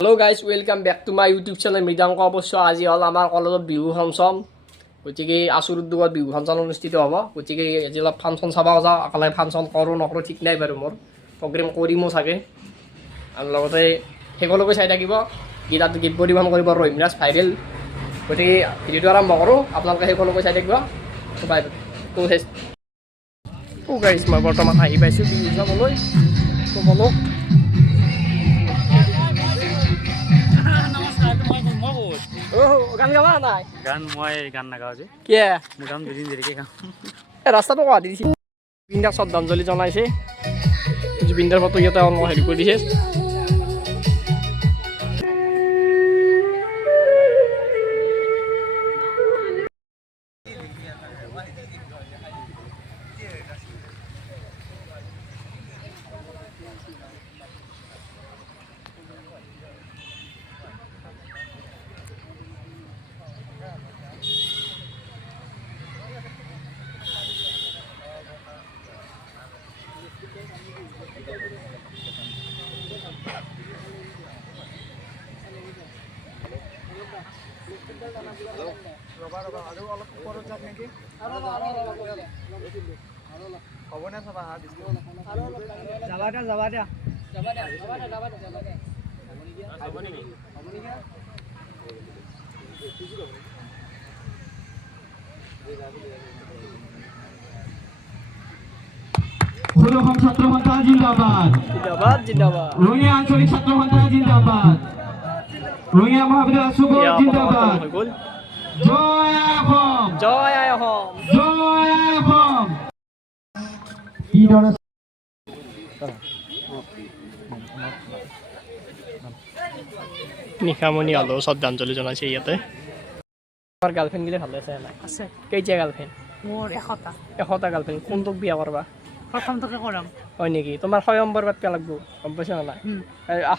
Hello guys welcome back to my YouTube channel Mridanka অবশ্য আজি হল আমাৰ কলেজত বিহু ফাংচন গতিকে আছুৰ উদ্যোগত বিহু ফাংচন অনুষ্ঠিত হ'ব গতিকে আজি অলপ ফাংচন চাব যাওঁ অকলে ফাংচন কৰোঁ নকৰোঁ ঠিক নাই বাৰু মোৰ প্ৰগ্ৰেম কৰিমো চাগে আৰু লগতে শেষলৈকে চাই থাকিব গীত পৰিৱেশন কৰিব ৰহিমৰাজ ভাইৰেল গতিকে ভিডিঅ'টো আৰম্ভ কৰোঁ আপোনালোকে শেষলৈকে চাই থাকিব বাই তো গাইছ মই বৰ্তমান আহি পাইছোঁ বিহু চাবলৈ তো বলক গান গাবা নাই গান মই গান নাগাওঁ যে কিয় মোৰ গান দুদিন দেৰিকৈ গাওঁ ৰাস্তাটো কোৱা দিছে জুবিনদাক শ্ৰদ্ধাঞ্জলি জনাইছে জুবিনদাৰ ফটো ইয়াতে হেৰি কৰি দিছে অসম ছাত্ৰ সন্থা জিন্দাবাদ জিন্দাবাদ জিন্দাবাদ ৰঙিয়া আঞ্চলিক ছাত্ৰ সন্থা জিন্দাবাদ ৰঙিয়া মহাবিদ্যালয় চুবুৰ জিন্দাবাদ জয় অসম জয় অসম জয় অসম নিশামণি হ'লেও শ্ৰদ্ধাঞ্জলি জনাইছে ইয়াতে তোমাৰ গাৰ্লফ্ৰেণ্ড গিলে ভালে আছে নাই আছে কেইটা গাৰ্লফ্ৰেণ্ড মোৰ 100টা গাৰ্লফ্ৰেণ্ড কোনটোক বিয়া কৰবা প্ৰথমটোকে কৰাম হয় নেকি তোমাৰ স্বয়ম্বৰ পাতিব লাগব গম পাইছা নে নাই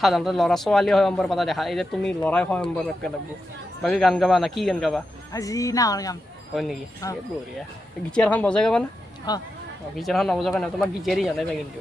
সাধাৰণতে ল'ৰা ছোৱালী স্বয়ম্বৰ পাতা দেখা এই যে তুমি ল'ৰাই স্বয়ম্বৰ পাতিব লাগব বাকী গান গাবা না কি গান গাবা আজি নাহৰ গাম হয় নেকি বঢ়িয়া গিটাৰখন বজাই গাবা না অঁ গিটাৰখন নবজাব কাৰণে তোমাক গিটাৰী জানাই পাই কিন্তু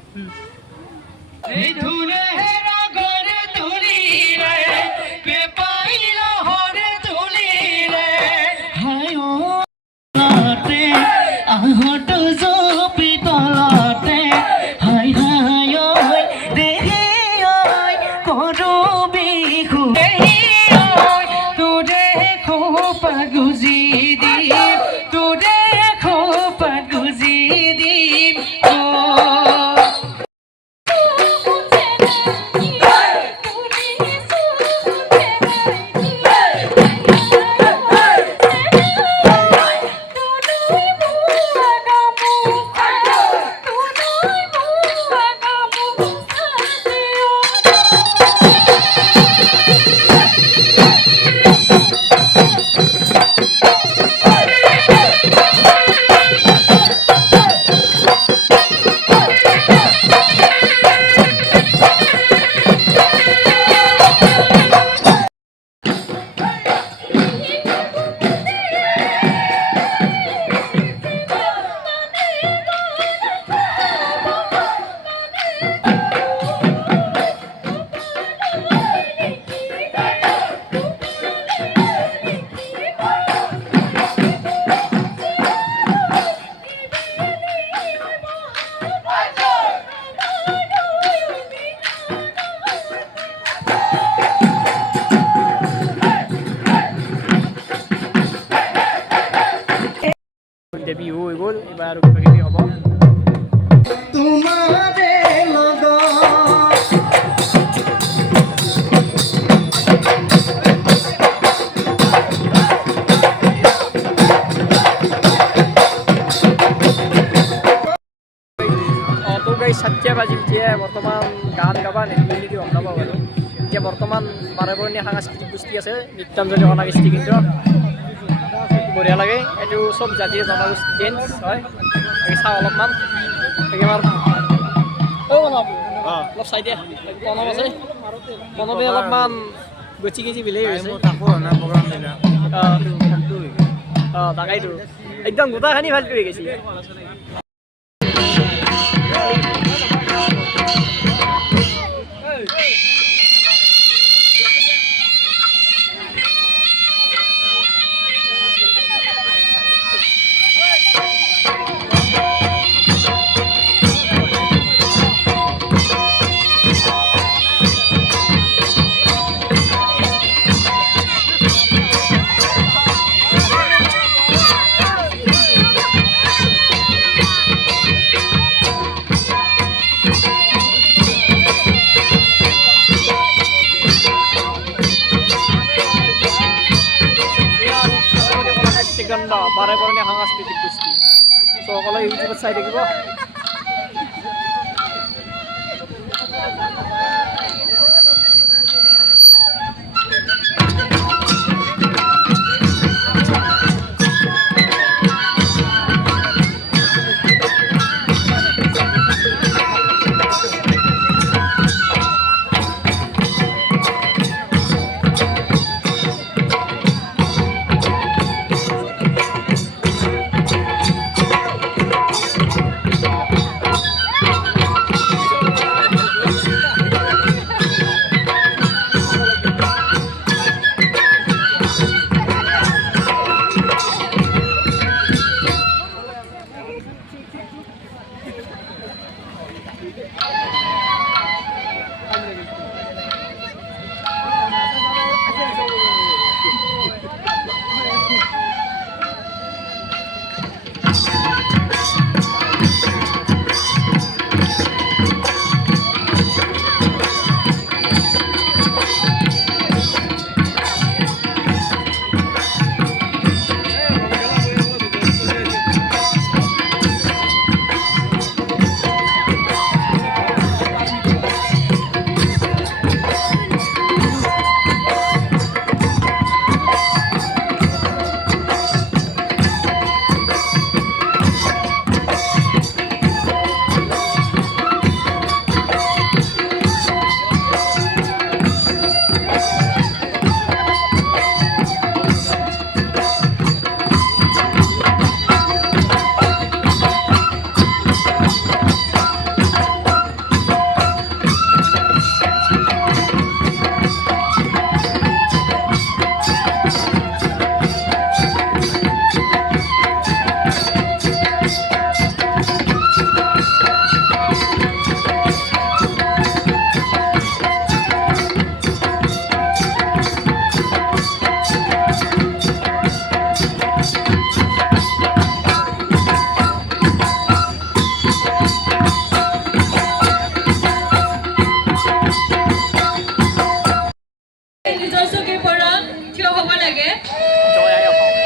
বিহু হৈ গ'ল এইবাৰ আৰু কিবা কিবি হ'ব তো গাই 7 বাজি এতিয়া বৰ্তমান গান গাবা নেকি গম নাপাওঁ বাৰু এতিয়া বৰ্তমান বাৰেবৰণীয়া সাংস্কৃতিক গোষ্ঠী আছে নৃত্যাঞ্জলি কলাকৃষ্টি কেন্দ্ৰ বঢ়িয়া লাগে এইটো চব জাতিৰ জনগোষ্ঠী ডেন্স হয় চাওঁ অলপমান আমাৰ অলপ চাই দিয়া প্ৰণৱ আছে প্ৰণৱে অলপমান গচি গেছি বিলাই হৈছে তাকেইতো একদম গোটাখানি ভাল কৰি গেছি বান্দা বাৰে বৰণীয়া সাংস্কৃতিক গোষ্ঠী চ' সকলোৱে ইউটিউবত চাই থাকিব নিজৰ চকীৰ পৰা থিয় হ'ব লাগে জয় আই অসম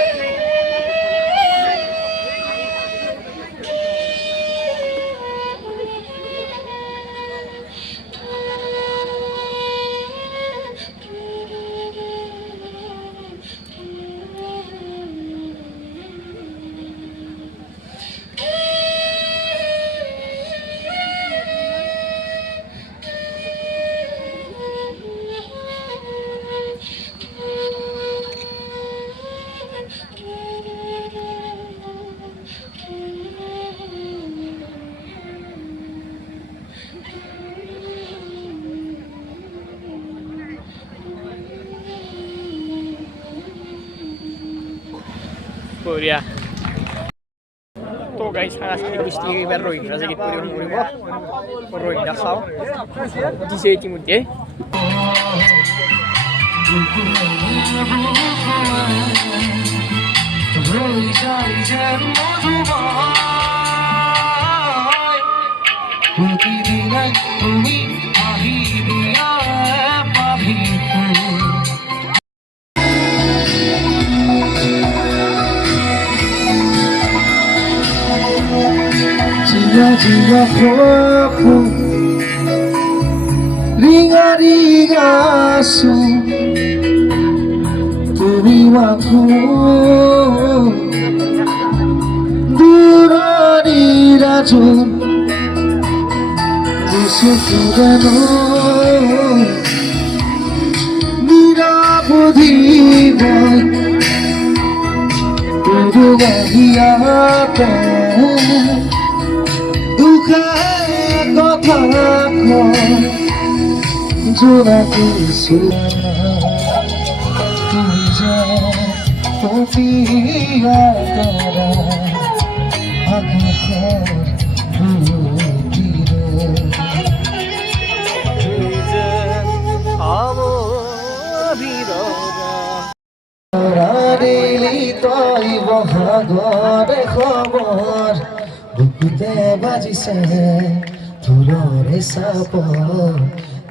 বঢ়িয়া তো গাইজ সাংস্কৃতিক গোষ্ঠী এইবাৰ ৰোহিংৰা যে গীত পৰিৱেশন কৰিব ৰোহিংৰা চাওঁ দিছে ইতিমধ্যে Jiwa fofo, ringa ringa su, tumi waktu durani racun, disukudano, nirabudi boy, kudu bahagia. Duka kotaku Jurati suara Tuja Kopi Adara Aku khor Bukiro Tuja Amo Biroga Rarili Toi Bahagore Khobor বুকুতে বাজিছে ধুলৰে চাপ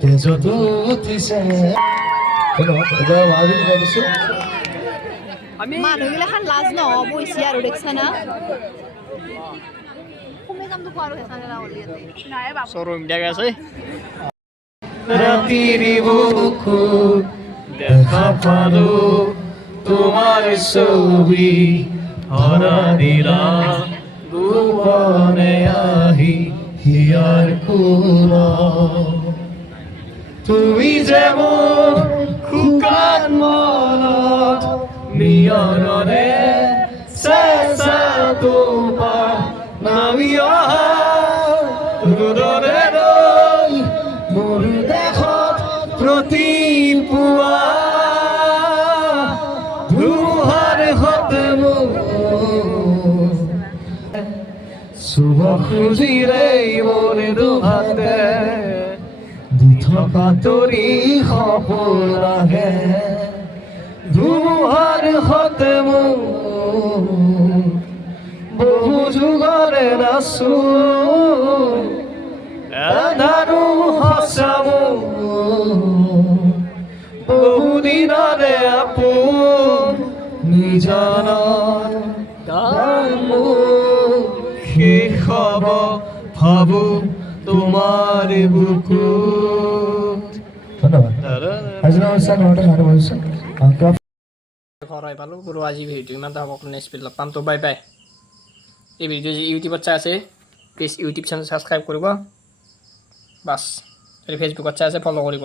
তেজতো উঠিছে এবাৰ মাৰিম গাইছোঁ মানুহগিলাখান লাজ নহ'ব হৈছে আৰু দেখছা না তুমি কামটো পাৰো হেঁচা হ'ল ইয়াতে নাই বাবু শ্বৰুম দিয়া গেছে রাতির বুকুত দেখা পালো তোমার ছবি হরা দিলা গোপনে আহি হিয়ার কুলা তুমি যেমন খুকান মনত নিয়নরে চেষ্টা তোমার নামিয়া ৰুদৰে ৰৈ মোৰ দেশত প্ৰতিপুৱা ধুহাৰ হতে চুব খুজিলে মোৰ দুহাতে দি থকা তৰি সপোন আহে ধুমুহাৰ হতে বহু যুগৰে নাচো এধাৰো সঁচামো বহুদিনৰে আপোন নিজানৰ দামো শেষ হ'ব ভাবো তোমাৰ বুকুত ধন্যবাদ আজিৰ অনুষ্ঠান ঘৰতে সাৰ বহিছোঁ ঘৰাই পালোঁ বোলো আজি ভিডিঅ'টো ইমানটা হ'ব নেক্সট ভিডিঅ'ত পাম তো বাই বাই এই ভিডিঅ' যে ইউটিউবত চাই আছে প্লিজ ইউটিউব চেনেল ছাবস্ক্ৰাইব কৰিব বাছ যদি ফেচবুকত চাই আছে ফ'ল' কৰিব